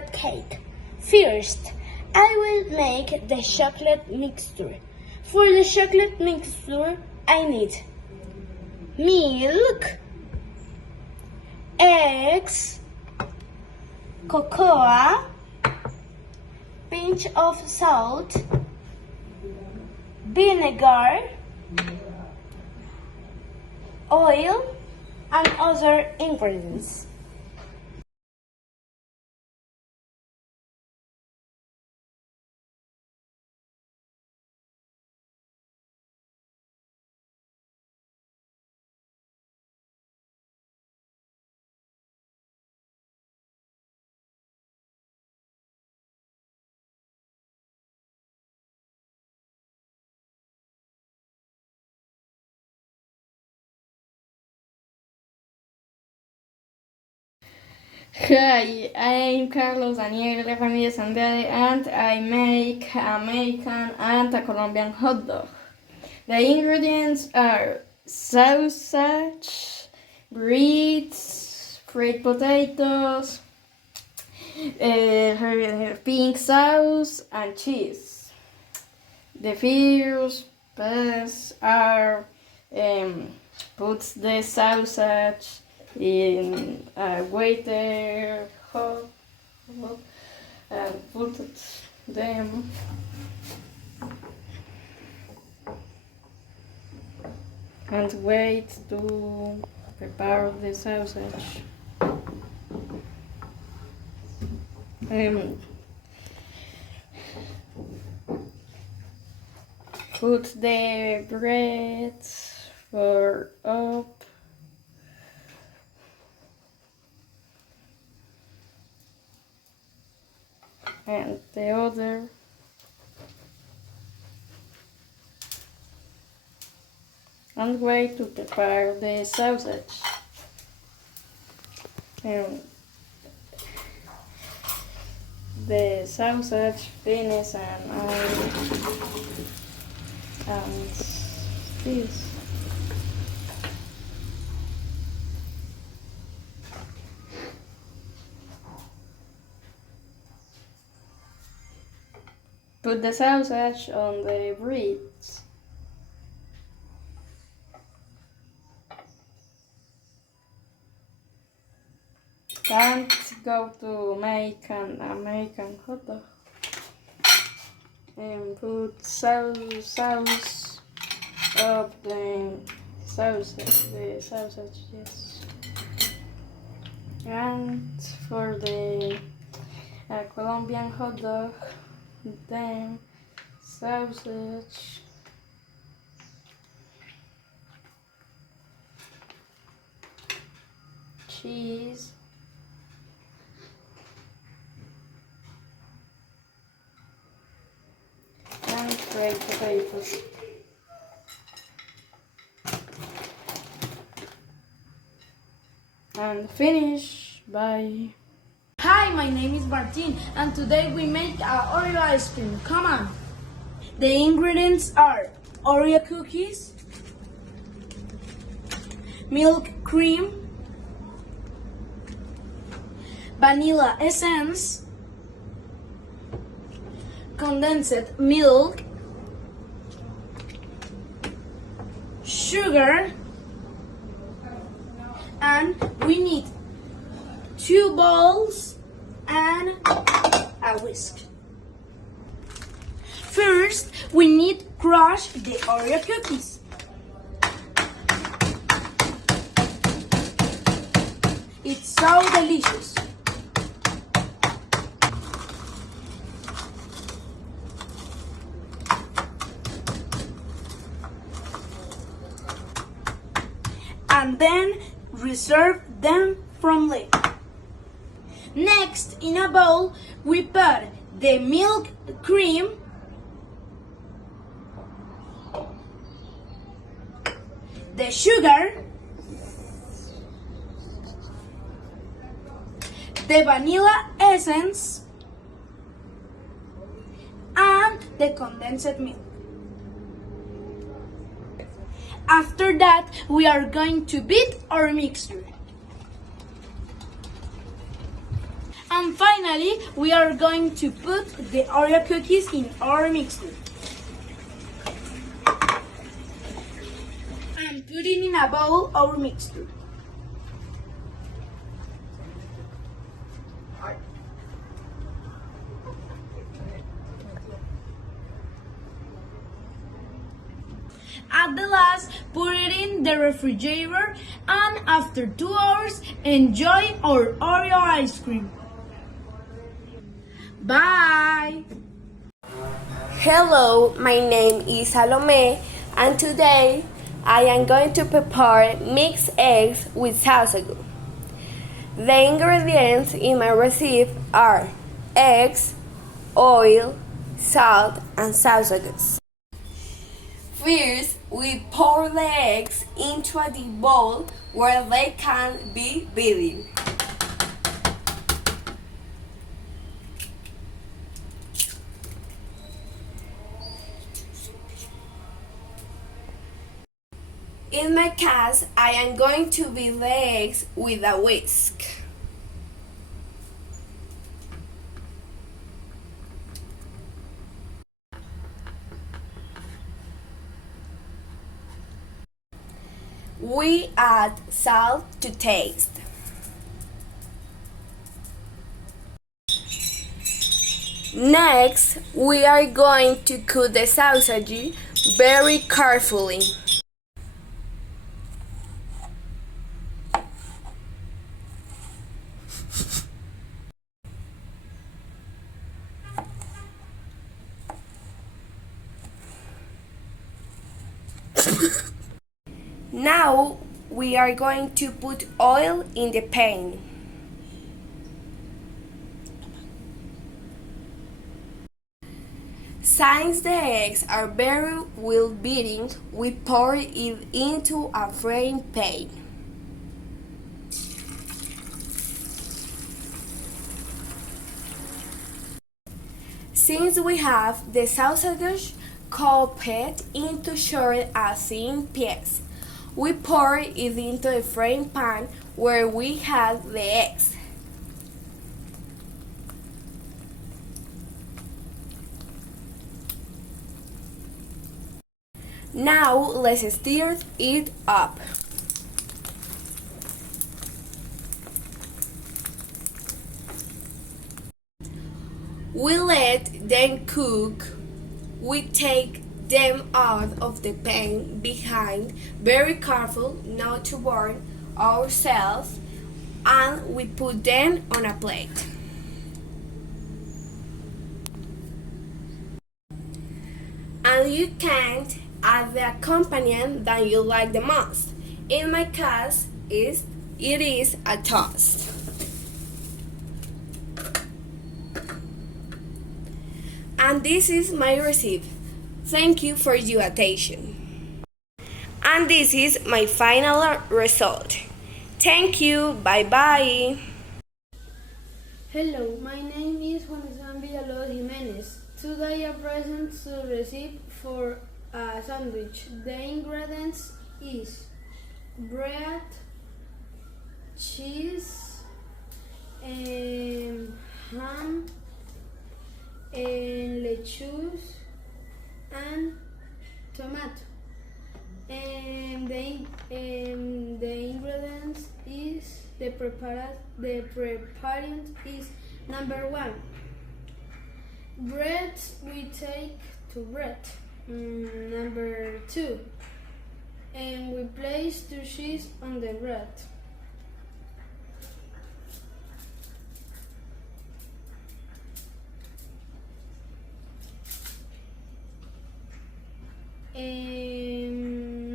chocolate cake. First, I will make the chocolate mixture. For the chocolate mixture, I need milk, eggs, cocoa, pinch of salt, vinegar, oil, and other ingredients. Hi, I'm Carlos Daniel Ramirez Andrade and I make American and a Colombian hot dog. The ingredients are sausage, grits, fried potatoes, pink sauce, and cheese. The first steps are put the sausage in a waiter hot and put them and wait to prepare the sausage. Put the bread for up and the other and wait to prepare the sausage. The sausage finish and this. Put the sausage on the bread. And go to make an American hot dog. And put sauce of the sausage, yes. And for the Colombian hot dog, then sausage, cheese, and fried potatoes. And finish. Bye. Hi, my name is Martin, and today we make Oreo ice cream. Come on! The ingredients are Oreo cookies, milk cream, vanilla essence, condensed milk, sugar, and we need 2 bowls and a whisk. First, we need crush the Oreo cookies. It's so delicious. And then reserve them from later. Next, in a bowl, we put the milk cream, the sugar, the vanilla essence, and the condensed milk. After that, we are going to beat our mixture. And finally, we are going to put the Oreo cookies in our mixture. I'm putting in a bowl our mixture. At the last, put it in the refrigerator, and after 2 hours, enjoy our Oreo ice cream. Bye! Hello, my name is Salome, and today I am going to prepare mixed eggs with sausages. The ingredients in my recipe are eggs, oil, salt, and sausages. First, we pour the eggs into a deep bowl where they can be beaten. In my case, I am going to beat the eggs with a whisk. We add salt to taste. Next, we are going to cut the sausage very carefully. Now we are going to put oil in the pan. Since the eggs are very well beaten, we pour it into a frying pan. Since we have the sausage cut into short and thin pieces, we pour it into the frying pan where we had the eggs. Now let's stir it up. We let them cook. We take them out of the pan behind, very careful not to burn ourselves, and we put them on a plate. And you can add the accompaniment that you like the most. In my case, it is a toast. And this is my recipe. Thank you for your attention. And this is my final result. Thank you. Bye bye. Hello, my name is Juan Villalobos Jimenez. Today I present the recipe for a sandwich. The ingredients is bread, cheese, ham, lettuce, and tomato. The ingredients is the preparation is number 1. Bread we take to bread. Number 2. And we place the cheese on the bread.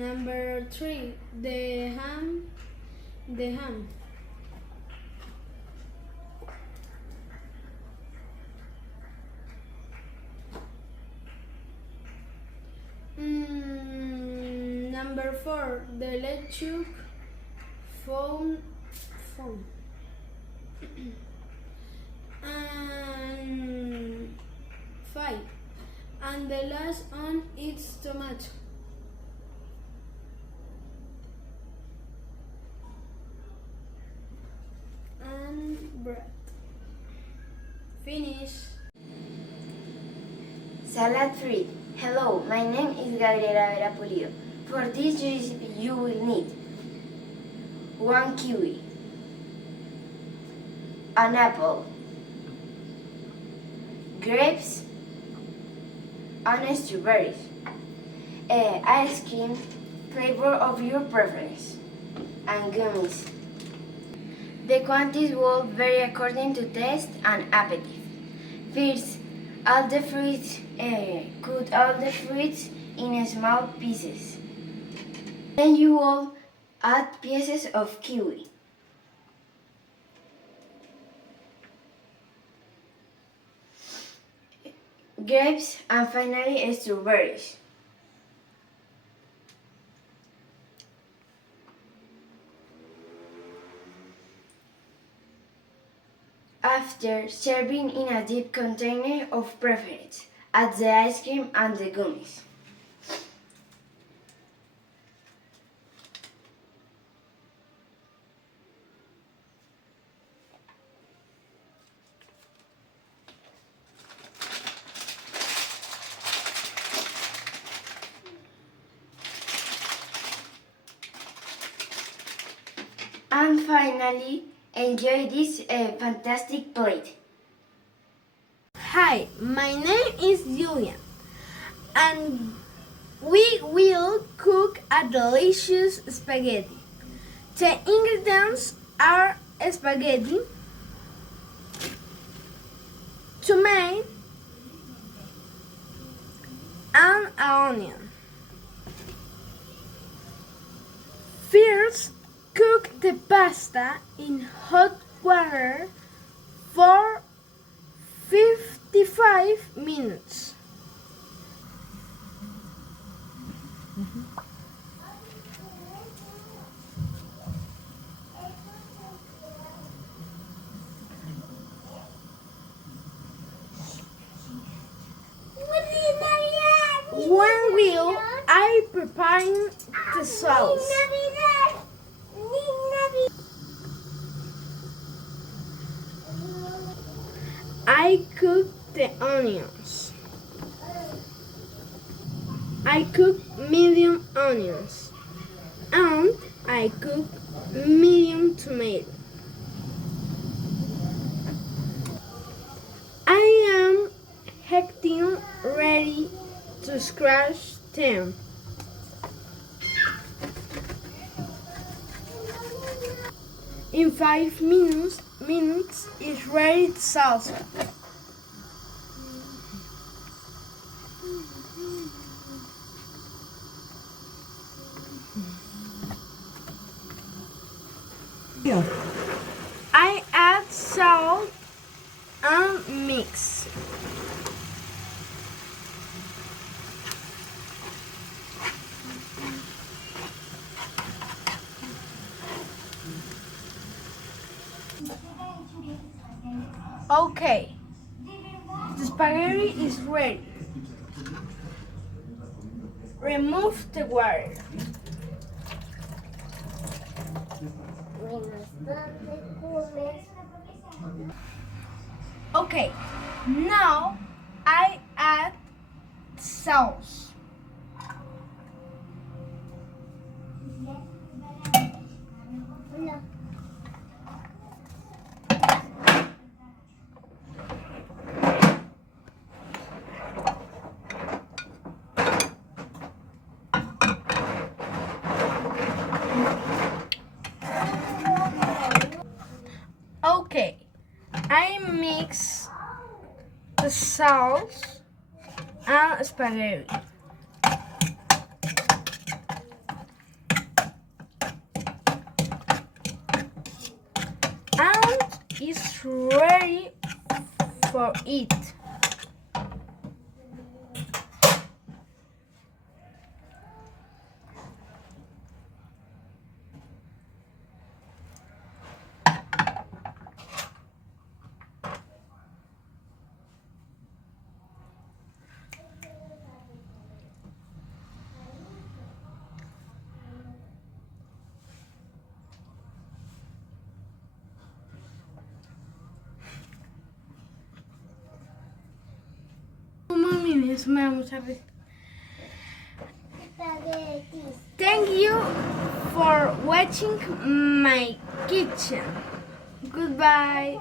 Number 3, the ham. Number 4, the lettuce. Phone. And 5. And the last one is tomato. And bread. Salad fruit. Hello, my name is Gabriela Vera Pulido. For this recipe you will need 1 kiwi, an apple, grapes, and strawberries, ice cream flavor of your preference, and gummies. The quantities will vary according to taste and appetite. First, cut all the fruits in small pieces. Then you will add pieces of kiwi. Grapes and finally strawberries. After serving in a deep container of preference, add the ice cream and the gummies. And finally, enjoy this fantastic plate. Hi, my name is Julian, and we will cook a delicious spaghetti. The ingredients are spaghetti, tomato, and an onion. First, cook the pasta in hot water for 55 minutes. When will I prepare the sauce? I cook the onions. I cook medium onions. And I cook medium tomato. I am getting ready to scratch them. In 5 minutes it's ready to salsa. I add salt and mix. Okay, the spaghetti is ready. Remove the water. Okay, now I add sauce. Okay, I mix the sauce and spaghetti. And it's ready for it. mimi, eso me da mucha risa. Thank you for watching my kitchen. Goodbye.